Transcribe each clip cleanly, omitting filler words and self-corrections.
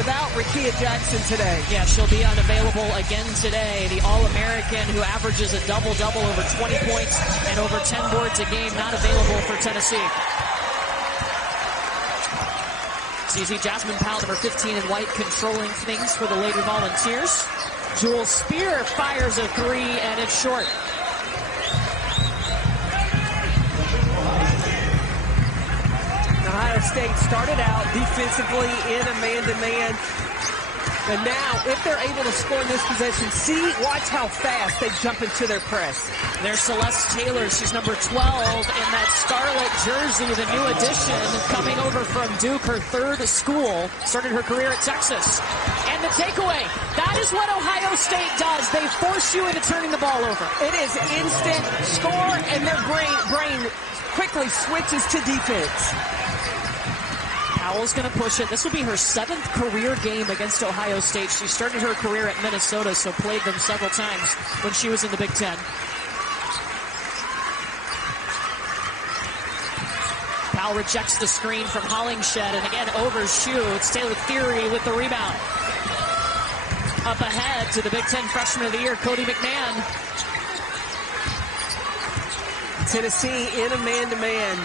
without Rebeka Jackson today. Yeah, she'll be unavailable again today. The All-American who averages a double-double, over 20 points and over 10 boards a game, not available for Tennessee. So you see Jasmine Powell, number 15 in white, controlling things for the Lady Volunteers. Jewel Spear fires a three, and it's short. Ohio State started out defensively in a man-to-man. And now, if they're able to score in this possession, watch how fast they jump into their press. There's Celeste Taylor. She's number 12 in that scarlet jersey, the new addition, coming over from Duke, her third school. Started her career at Texas. And the takeaway, that is what Ohio State does. They force you into turning the ball over. It is instant score, and their brain quickly switches to defense. Powell's going to push it. This will be her 7th career game against Ohio State. She started her career at Minnesota, so played them several times when she was in the Big Ten. Powell rejects the screen from Hollingshed, and again overshoots. Taylor Theory with the rebound. Up ahead to the Big Ten Freshman of the Year, Cotie McMahon. Tennessee in a man-to-man.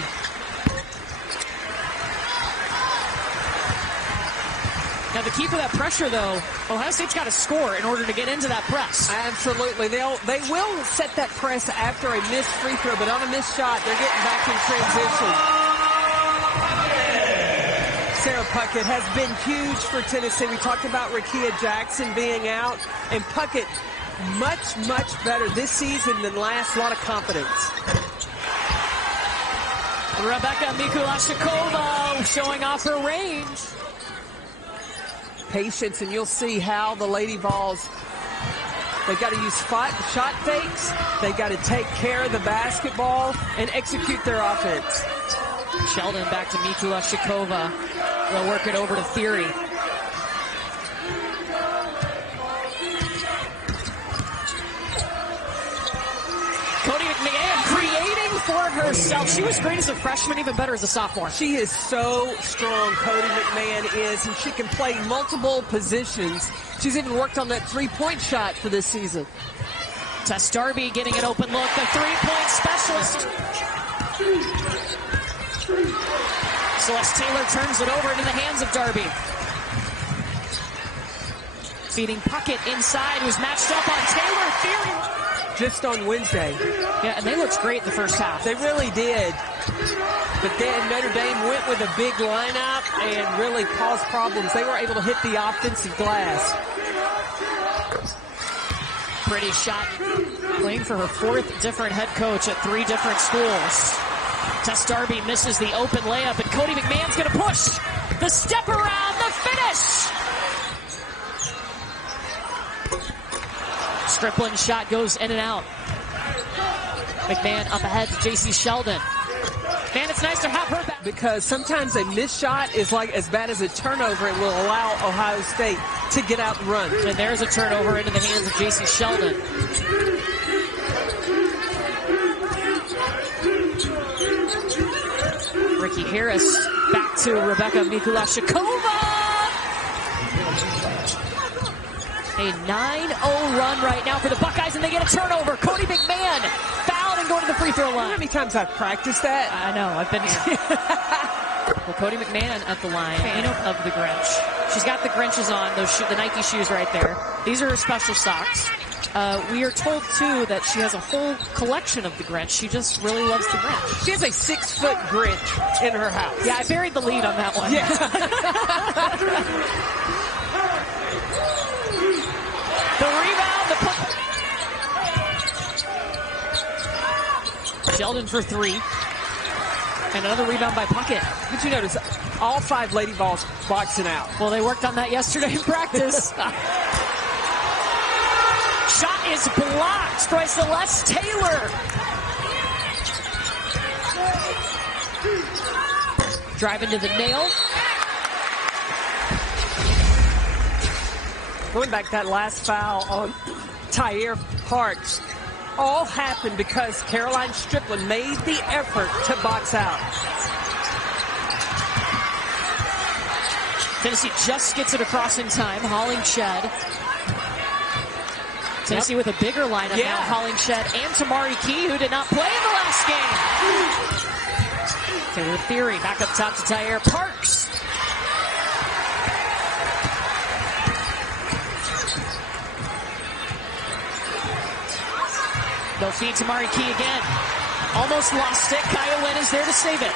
Now, the key for that pressure, though, Ohio State's got to score in order to get into that press. Absolutely. They will set that press after a missed free throw, but on a missed shot, they're getting back in transition. Sarah Puckett has been huge for Tennessee. We talked about Rebeka Jackson being out, and Puckett much, much better this season than last. A lot of confidence. Rebeka Mikulášiková showing off her range. Patience, and you'll see how the Lady Vols, they've got to use shot fakes, they've got to take care of the basketball and execute their offense. Sheldon back to Mikulášiková. They'll work it over to Theory. Cotie McMahon creating for herself. She was great as a freshman, even better as a sophomore. She is so strong, Cotie McMahon is, and she can play multiple positions. She's even worked on that three-point shot for this season. Tess Darby getting an open look, the three-point specialist. Celeste Taylor turns it over into the hands of Darby. Feeding Puckett inside, who's matched up on Taylor. Theory. Just on Wednesday. Yeah, and they looked great the first half. They really did. But then Notre Dame went with a big lineup and really caused problems. They were able to hit the offensive glass. Pretty shot. Playing for her 4th different head coach at 3 different schools. Tess Darby misses the open layup, and Cotie McMahon's going to push. The step around, the finish! Striplin's shot goes in and out. McMahon up ahead to Jacy Sheldon. Man, it's nice to have her back. Because sometimes a missed shot is like as bad as a turnover. It will allow Ohio State to get out and run. And there's a turnover into the hands of Jacy Sheldon. Ricky Harris back to Rebeka Mikulášiková. A 9-0 run right now for the Buckeyes, and they get a turnover. Cotie McMahon fouled and going to the free throw line. You know how many times I've practiced that? I know, I've been here. Well, Cotie McMahon at the line, of the Grinch. She's got the Grinches on, the Nike shoes right there. These are her special socks. We are told, too, that she has a whole collection of the Grinch. She just really loves the Grinch. She has a 6-foot Grinch in her house. Yeah, I buried the lead on that one. Yeah. The rebound, the puck. Sheldon for 3. And another rebound by Puckett. Did you notice all 5 Lady Vols boxing out? Well, they worked on that yesterday in practice. Shot is blocked by Celeste Taylor. Driving to the nail. Going back, that last foul on Tyre Parks all happened because Caroline Strickland made the effort to box out. Tennessee just gets it across in time. Hollingshed. Tennessee with a bigger lineup now. Hollingshed and Tamari Key, who did not play in the last game. Taylor Theory back up top to Tyre Parks. They'll feed Tamari Key again. Almost lost it. Kaya Wynn is there to save it.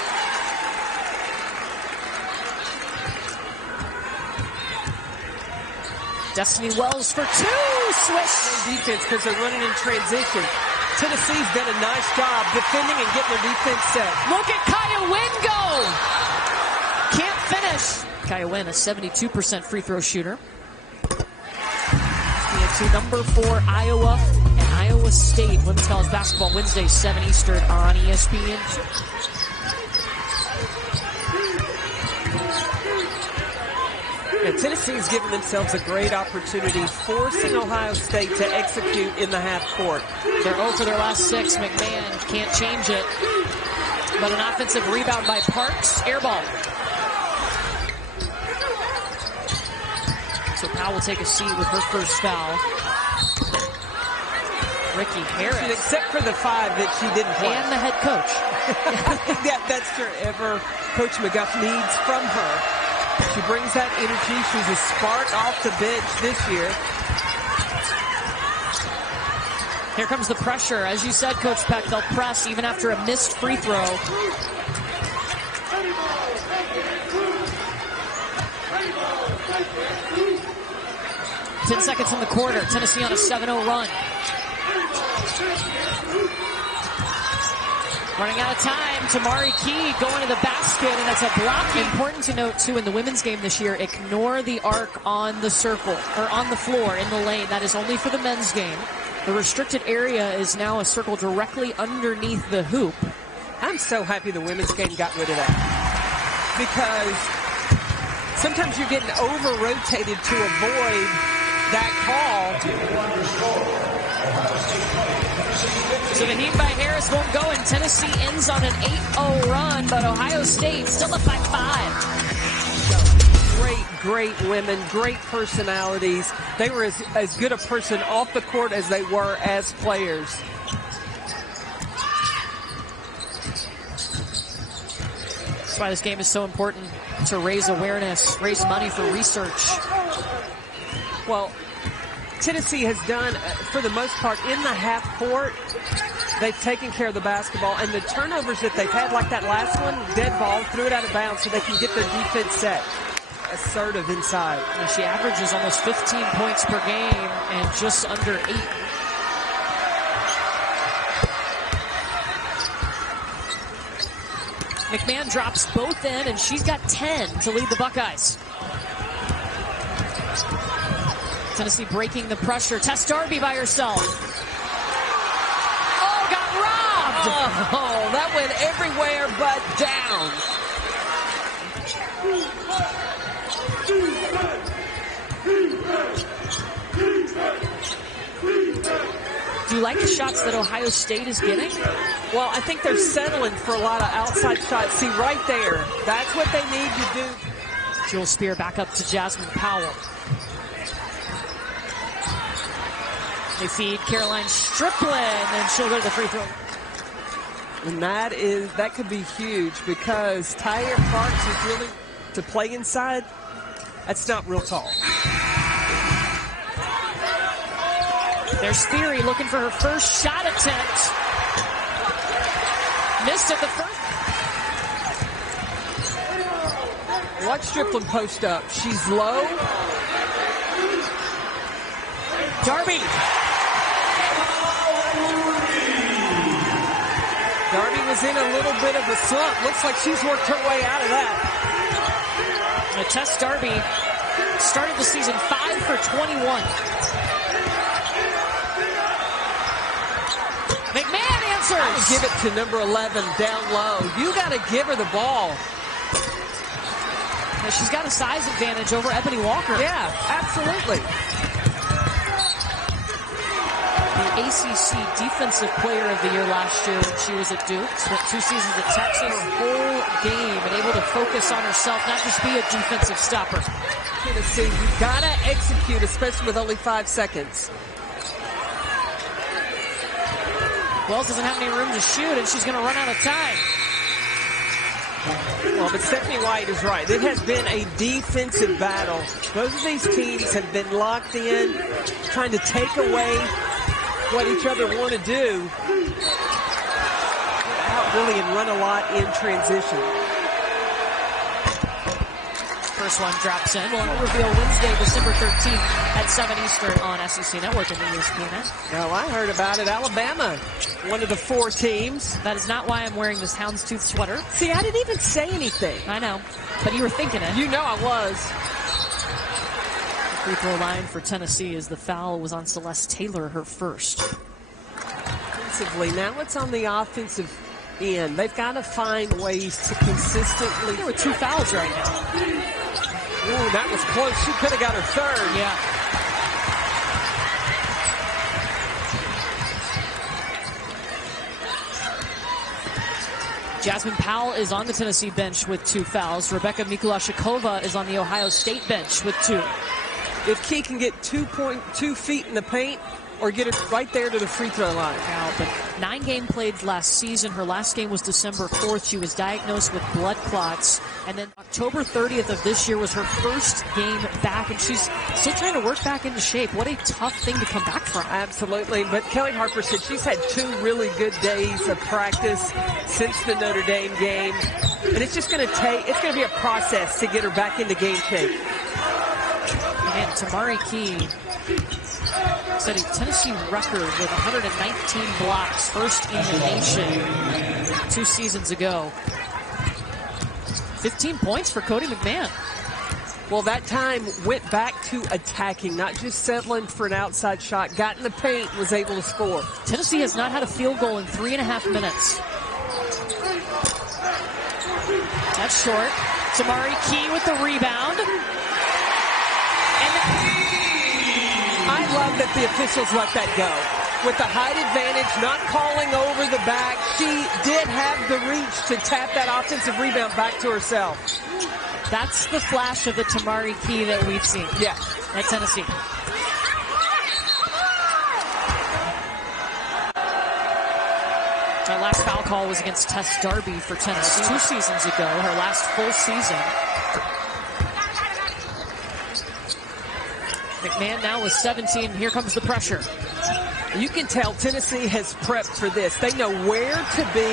Destiny Wells for two. Swish. Defense because they're running in transition. Tennessee's done a nice job defending and getting their defense set. Look at Kaya Wynn go. Can't finish. Kaya Wynn, a 72% free throw shooter. To number 4, Iowa and Iowa State. Women's College Basketball Wednesday, 7 Eastern on ESPN. Yeah, Tennessee's given themselves a great opportunity, forcing Ohio State to execute in the half court. They're 0 for their last 6. McMahon can't change it. But an offensive rebound by Parks. Air ball. So Powell will take a seat with her first foul. Ricky Harris. Except for the 5 that she didn't play. And the head coach. That's whatever Coach McGuff needs from her. She brings that energy. She's a spark off the bench this year. Here comes the pressure. As you said, Coach Peck, they'll press even after a missed free throw. Ten seconds in the quarter. Tennessee on a 7-0 run. Running out of time. Tamari Key going to the basket, and that's a block. Important to note, too, in the women's game this year, ignore the arc on the circle, or on the floor in the lane. That is only for the men's game. The restricted area is now a circle directly underneath the hoop. I'm so happy the women's game got rid of that. Because sometimes you're getting over-rotated to avoid that call. So the heat by Harris won't go, and Tennessee ends on an 8-0 run, but Ohio State still up by 5. Great women, great personalities. They were as good a person off the court as they were as players. That's why this game is so important, to raise awareness, raise money for research. Well, Tennessee has done, for the most part, in the half court, they've taken care of the basketball, and the turnovers that they've had, like that last one, dead ball, threw it out of bounds so they can get their defense set. Assertive inside. And she averages almost 15 points per game and just under 8. McMahon drops both in, and she's got 10 to lead the Buckeyes. Tennessee breaking the pressure. Tess Darby by herself. Oh, got robbed! Oh, that went everywhere but down. Do you like the shots that Ohio State is getting? Well, I think they're settling for a lot of outside shots. See, right there, that's what they need to do. Jewel Spear back up to Jasmine Powell. They feed Caroline Strickland, and she'll go to the free throw. And that could be huge, because Tyre Parks is really, to play inside, that's not real tall. There's Theory looking for her first shot attempt. Missed it the first. Watch Strickland post up. She's low. Darby. Darby was in a little bit of a slump. Looks like she's worked her way out of that. Tess Darby started the season 5 for 21. McMahon answers. I would give it to number 11 down low. You got to give her the ball. Now she's got a size advantage over Ebony Walker. Yeah, absolutely. The ACC Defensive Player of the Year last year when she was at Duke. Spent 2 seasons at Texas. Whole game and able to focus on herself, not just be a defensive stopper. Tennessee, you've got to execute, especially with only 5 seconds. Wells doesn't have any room to shoot, and she's going to run out of time. Well, but Stephanie White is right. It has been a defensive battle. Both of these teams have been locked in, trying to take away what each other want to do. Get out really and run a lot in transition. First one drops in. We'll reveal Wednesday, December 13th at 7 Eastern on SEC Network and the ESPN. No, I heard about it. Alabama, one of the 4 teams. That is not why I'm wearing this houndstooth sweater. See, I didn't even say anything. I know, but you were thinking it. You know I was. The free throw line for Tennessee as the foul was on Celeste Taylor, her first. Offensively, now it's on the offensive end. They've got to find ways to consistently. There were 2 fouls right now. Ooh, that was close. She could have got her third. Yeah. Jasmine Powell is on the Tennessee bench with 2 fouls. Rebeka Mikulášiková is on the Ohio State bench with 2. If Key can get 2 feet in the paint or get it right there to the free throw line. Now, but 9 games played last season. Her last game was December 4th. She was diagnosed with blood clots. And then October 30th of this year was her first game back, and she's still trying to work back into shape. What a tough thing to come back from. Absolutely. But Kelly Harper said she's had 2 really good days of practice since the Notre Dame game. And it's just going to be a process to get her back into game shape. And Tamari Key set a Tennessee record with 119 blocks, first in the nation 2 seasons ago. 15 points for Cotie McMahon. Well, that time went back to attacking, not just settling for an outside shot. Got in the paint, was able to score. Tennessee has not had a field goal in 3.5 minutes. That's short. Tamari Key with the rebound. I love that the officials let that go. With the height advantage, not calling over the back, she did have the reach to tap that offensive rebound back to herself. That's the flash of the Tamari Key that we've seen. Yeah. At Tennessee. That last foul call was against Tess Darby for Tennessee 2 seasons ago, her last full season. McMahon now with 17. Here comes the pressure. You can tell Tennessee has prepped for this. They know where to be,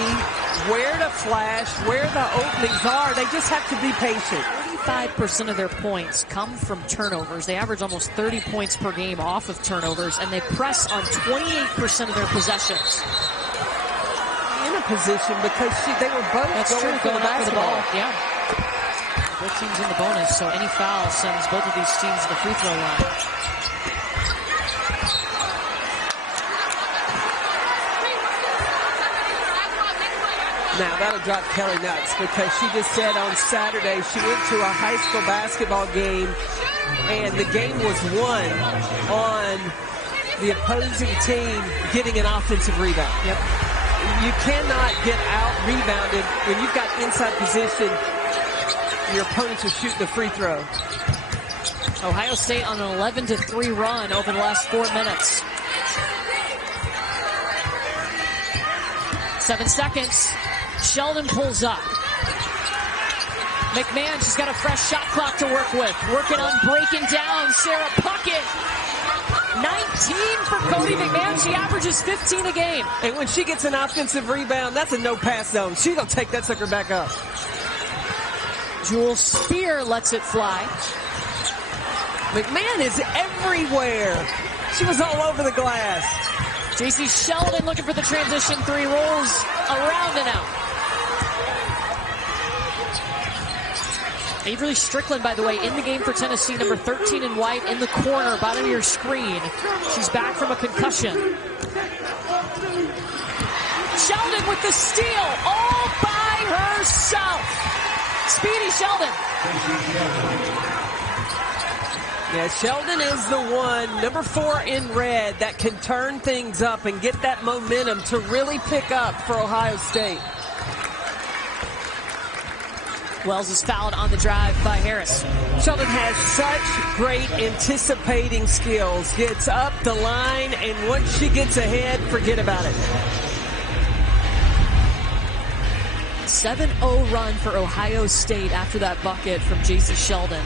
where to flash, where the openings are. They just have to be patient. 45% of their points come from turnovers. They average almost 30 points per game off of turnovers, and they press on 28% of their possessions. In a position because they were both going for the basketball. Yeah. Both teams in the bonus, so any foul sends both of these teams to the free throw line. Now, that'll drop Kelly nuts because she just said on Saturday she went to a high school basketball game and the game was won on the opposing team getting an offensive rebound. Yep. You cannot get out-rebounded when you've got inside position. Your opponents are shooting the free throw. Ohio State on an 11-3 run over the last 4 minutes. 7 seconds. Sheldon pulls up. McMahon, she's got a fresh shot clock to work with. Working on breaking down Sarah Puckett. 19 for Cotie McMahon. She averages 15 a game. And when she gets an offensive rebound, that's a no-pass zone. She's going to take that sucker back up. Jewel Spear lets it fly. McMahon is everywhere. She was all over the glass. Jacy Sheldon looking for the transition 3, rolls around and out. Avery Strickland, by the way, in the game for Tennessee, number 13 in white in the corner, bottom of your screen. She's back from a concussion. Sheldon with the steal, all by herself. Speedy Sheldon. Yeah, Sheldon is the one, number 4 in red, that can turn things up and get that momentum to really pick up for Ohio State. Wells is fouled on the drive by Harris. Sheldon has such great anticipating skills. Gets up the line, and once she gets ahead, forget about it. 7-0 run for Ohio State after that bucket from Jacy Sheldon.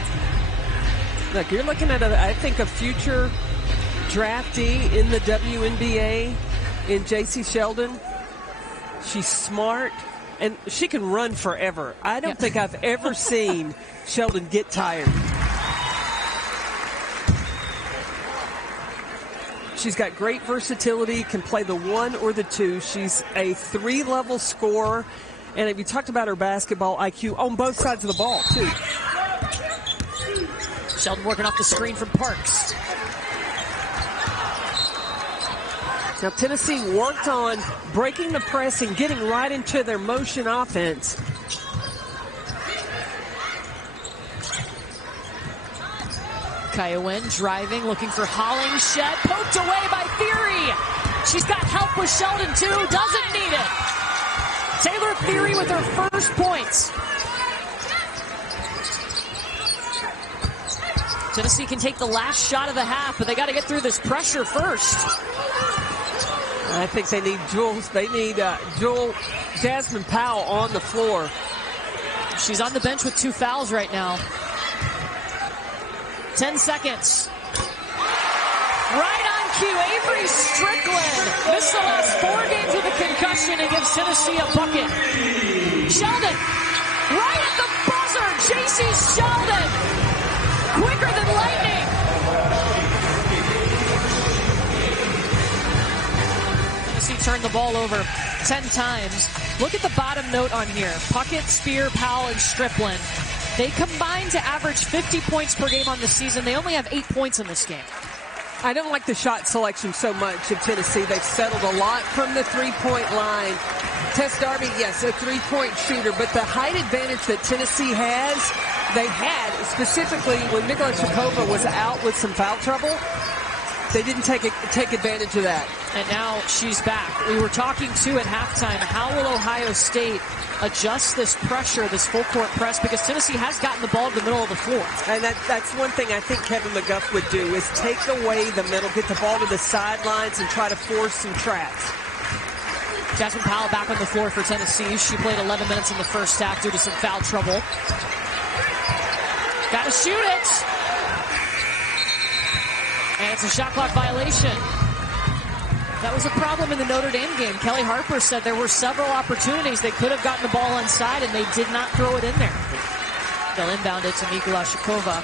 Look, you're looking at, I think, a future draftee in the WNBA in Jacy Sheldon. She's smart, and she can run forever. I don't think I've ever seen Sheldon get tired. She's got great versatility, can play the 1 or the 2. She's a 3-level scorer. And if you talked about her basketball IQ on both sides of the ball, too. Sheldon working off the screen from Parks. Now, Tennessee worked on breaking the press and getting right into their motion offense. Kiowan driving, looking for Hollingshed. Poked away by Theory. She's got help with Sheldon, too. Doesn't need it. Taylor Theory with her first points. Tennessee can take the last shot of the half, but they got to get through this pressure first. I think they need Jasmine Powell on the floor. She's on the bench with 2 fouls right now. 10 seconds. Right on cue, Avery Strickland missed the last 4 games with a concussion and gives Tennessee a bucket. Sheldon, right at the buzzer, Jacy Sheldon, quicker than lightning. Tennessee turned the ball over 10 times. Look at the bottom note on here. Puckett, Spear, Powell, and Strickland. They combined to average 50 points per game on the season. They only have 8 points in this game. I don't like the shot selection so much of Tennessee. They've settled a lot from the three-point line. Tess Darby, yes, a three-point shooter, but the height advantage that Tennessee has, they had specifically when Mikulášiková was out with some foul trouble. They didn't take advantage of that. And now she's back. We were talking, too, at halftime. How will Ohio State adjust this pressure, this full-court press? Because Tennessee has gotten the ball to the middle of the floor. And that's one thing I think Kevin McGuff would do, is take away the middle, get the ball to the sidelines, and try to force some traps. Jasmine Powell back on the floor for Tennessee. She played 11 minutes in the first half due to some foul trouble. Got to shoot it. And it's a shot clock violation. That was a problem in the Notre Dame game. Kelly Harper said there were several opportunities. They could have gotten the ball inside, and they did not throw it in there. They'll inbound it to Mikulášiková.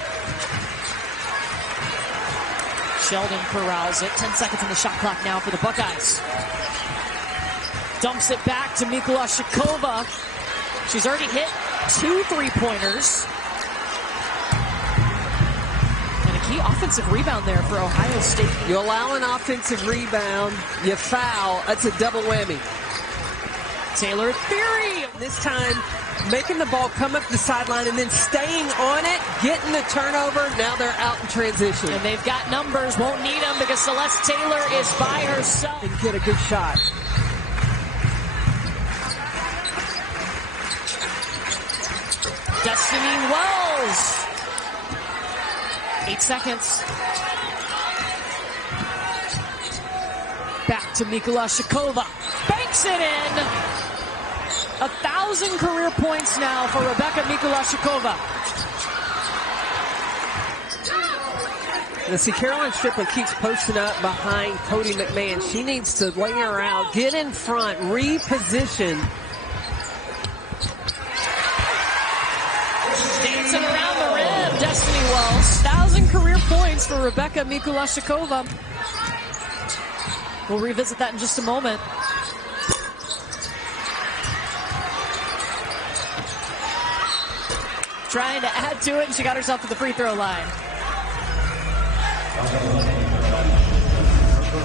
Sheldon corrals it. 10 seconds on the shot clock now for the Buckeyes. Dumps it back to Mikulášiková. She's already hit 2 3-pointers. Key offensive rebound there for Ohio State. You allow an offensive rebound, you foul, that's a double whammy. Taylor Theory. This time, making the ball come up the sideline and then staying on it, getting the turnover. Now they're out in transition. And they've got numbers, won't need them because Celeste Taylor is by herself. And get a good shot. Destiny Wells. 8 seconds. Back to Mikulášiková. Banks it in. 1,000 career points now for Rebeka Mikulášiková. Now, see, Caroline Strickland keeps posting up behind Cotie McMahon. She needs to lay her out, get in front, reposition. Dancing around the rim, Destiny Wells. 1,000 career points for Rebeka Mikulášiková. We'll revisit that in just a moment. Trying to add to it, and she got herself to the free throw line.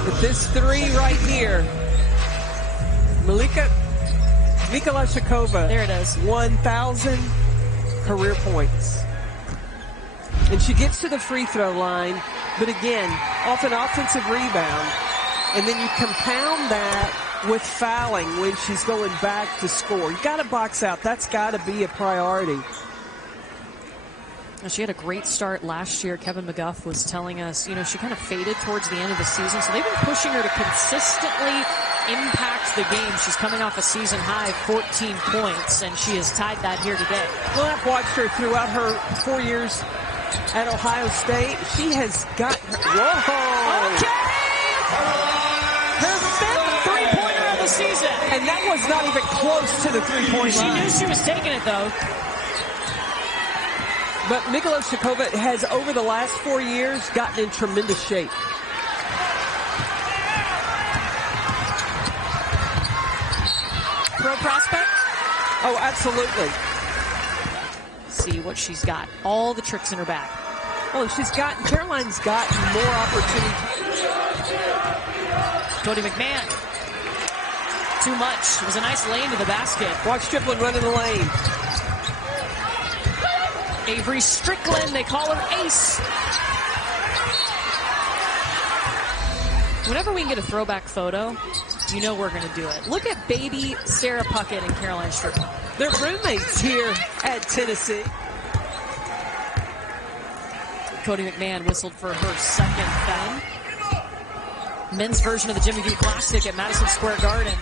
With this 3 right here, Mikulášiková. There it is. 1,000 career points. And she gets to the free throw line, but again, off an offensive rebound. And then you compound that with fouling when she's going back to score. You got to box out. That's got to be a priority. She had a great start last year. Kevin McGuff was telling us, you know, she kind of faded towards the end of the season. So they've been pushing her to consistently impact the game. She's coming off a season high 14 points, and she has tied that here today. Well, I've watched her throughout her 4 years at Ohio State. She has got, whoa! Okay! Her fifth three-pointer of the season. And that was not even close to the three-point line. She knew she was taking it, though. But Mikulášiková has, over the last 4 years, gotten in tremendous shape. Pro prospect? Oh, absolutely. See what she's got. All the tricks in her bag. Well, and Caroline's gotten more opportunity. Cotie McMahon. Too much. It was a nice lane to the basket. Watch Strickland run in the lane. Avery Strickland, they call her Ace. Whenever we can get a throwback photo, you know we're going to do it. Look at baby Sarah Puckett and Caroline Strickland. They're roommates here at Tennessee. Cotie McMahon whistled for her second foul. Men's version of the Jimmy V Classic at Madison Square Garden.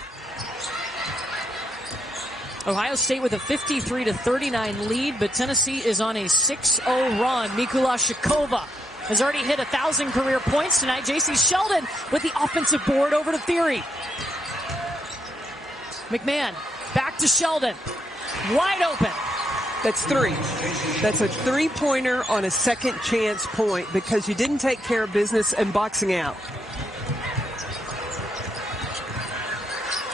Ohio State with a 53-39 lead, but Tennessee is on a 6-0 run. Mikulášiková has already hit 1,000 career points tonight. Jacy Sheldon with the offensive board over to Theory. McMahon back to Sheldon. Wide open. That's three. That's a three-pointer on a second chance point because you didn't take care of business and boxing out.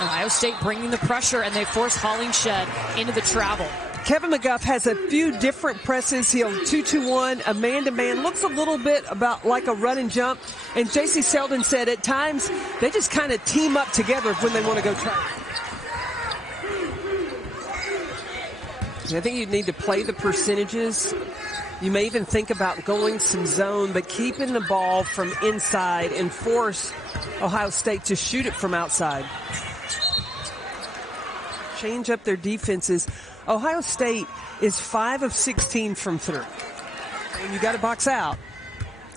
Ohio State bringing the pressure, and they force Hollingshed into the travel. Kevin McGuff has a few different presses. He'll 2-2-1, a man-to-man. Looks a little bit about like a run and jump. And Jacy Sheldon said at times they just kind of team up together when they want to go try. I think you need to play the percentages. You may even think about going some zone, but keeping the ball from inside and force Ohio State to shoot it from outside. Change up their defenses. Ohio State is 5 of 16 from 3. And you got to box out.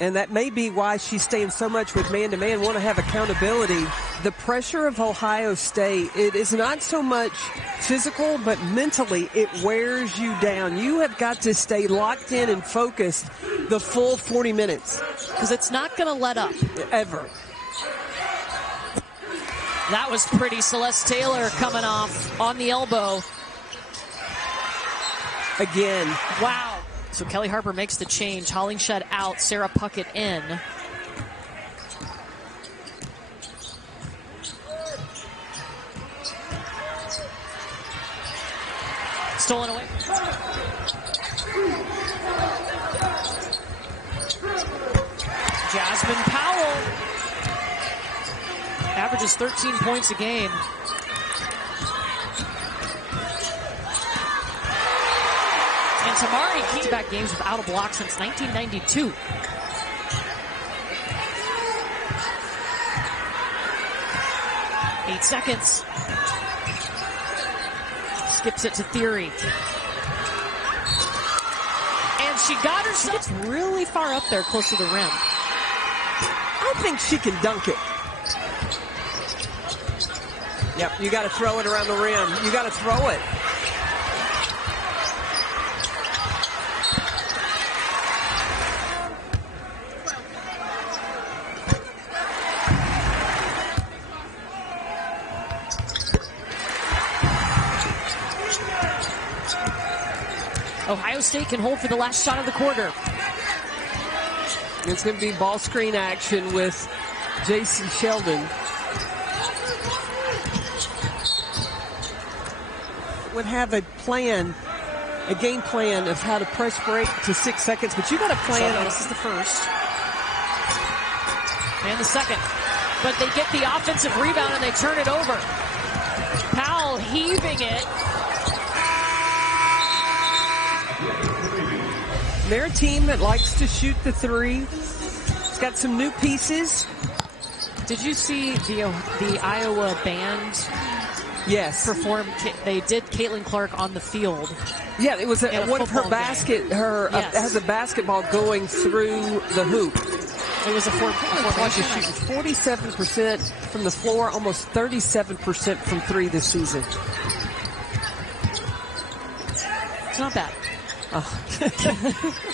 And that may be why she's staying so much with man-to-man, want to have accountability. The pressure of Ohio State, it is not so much physical, but mentally it wears you down. You have got to stay locked in and focused the full 40 minutes. Because it's not going to let up. Ever. That was pretty. Celeste Taylor coming off on the elbow. Again. Wow. So Kelly Harper makes the change. Hollingshed out. Sarah Puckett in. Stolen away. Jasmine Powell averages 13 points a game. And Tamari keeps back games without a block since 1992. Eight seconds. Skips it to Theory. And she got her. She gets really far up there, close to the rim. I think she can dunk it. Yep, you got to throw it around the rim. You got to throw it. Ohio State can hold for the last shot of the quarter. It's going to be ball screen action with Jacy Sheldon. Would have a plan, a game plan of how to press break to 6 seconds, but you got to plan on. This is the first. And the second. But they get the offensive rebound and they turn it over. Powell heaving it. they're a team that likes to shoot the three. It's got some new pieces. Did you see the Iowa band? Yes. Perform. They did Caitlin Clark on the field. Yeah, it was one of her basket. Yes. Has a basketball going through the hoop. It was a formation. Shooting 47% from the floor, almost 37% from three this season. It's not bad.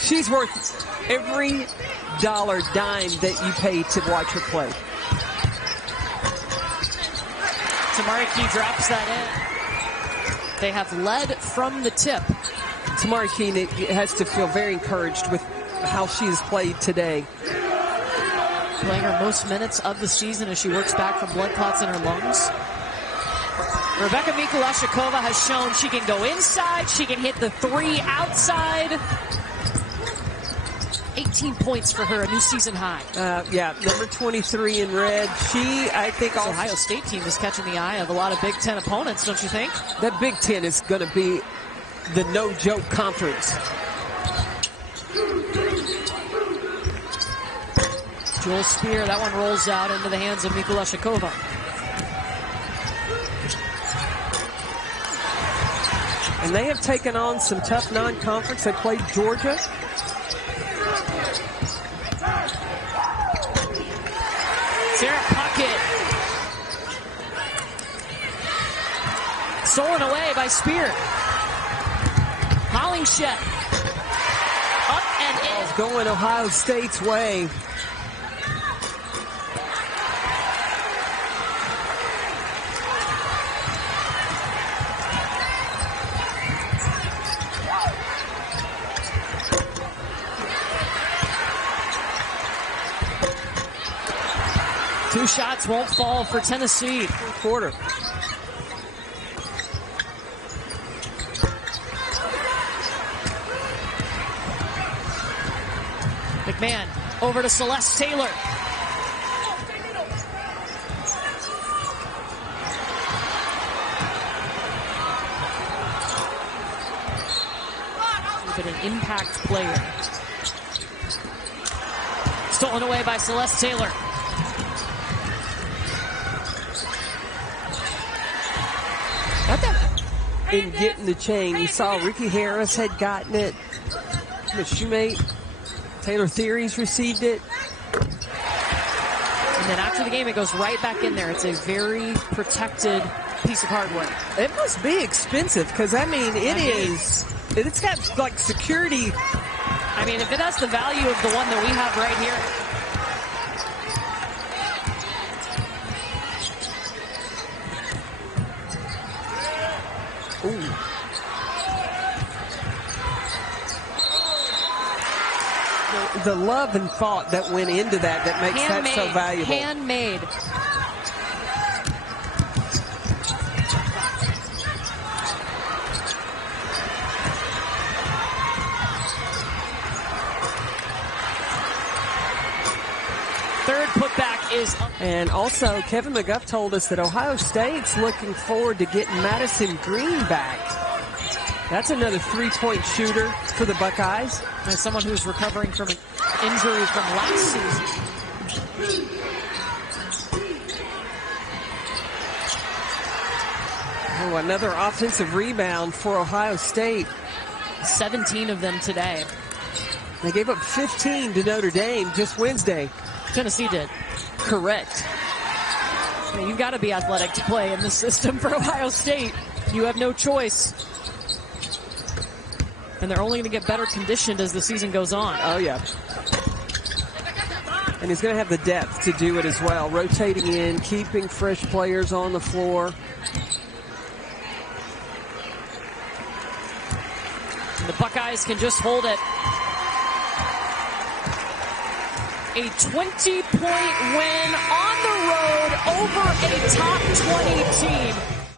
She's worth every dollar, dime that you pay to watch her play. Tamari Key drops that in. They have led from the tip. Tamari Key has to feel very encouraged with how she has played today. Playing her most minutes of the season as she works back from blood clots in her lungs. Rebeka Mikulášiková has shown she can go inside. She can hit the three outside. 18 points for her, a new season high. Yeah, number 23 in red. She, I think, this Ohio State team is catching the eye of a lot of Big Ten opponents, don't you think? That Big Ten is going to be the no-joke conference. Joel Spear, that one rolls out into the hands of Mikulášiková. And they have taken on some tough non-conference. They played Georgia. Sarah Puckett. Stolen away by Spear. Hollingshed. Up and in. Going Ohio State's way. Two shots won't fall for Tennessee. Quarter. McMahon over to Celeste Taylor. But an impact player. Stolen away by Celeste Taylor. In getting the chain, you saw Ricky Harris had gotten it. The shoemate, Taylor Theory's received it. And then after the game, it goes right back in there. It's a very protected piece of hardware. It must be expensive because, I mean, it's got like security. I mean, if it has the value of the one that we have right here. Ooh. The love and thought that went into that makes that so valuable. Handmade. Third putback is up. And also, Kevin McGuff told us that Ohio State's looking forward to getting Madison Green back. That's another three-point shooter for the Buckeyes. As someone who's recovering from an injury from last season. Oh, another offensive rebound for Ohio State. 17 of them today. They gave up 15 to Notre Dame just Wednesday. Tennessee did. Correct. You've got to be athletic to play in this system for Ohio State. You have no choice. And they're only going to get better conditioned as the season goes on. Oh, yeah. And he's going to have the depth to do it as well. Rotating in, keeping fresh players on the floor. And the Buckeyes can just hold it. A 20-point win on the road over a top 20 team.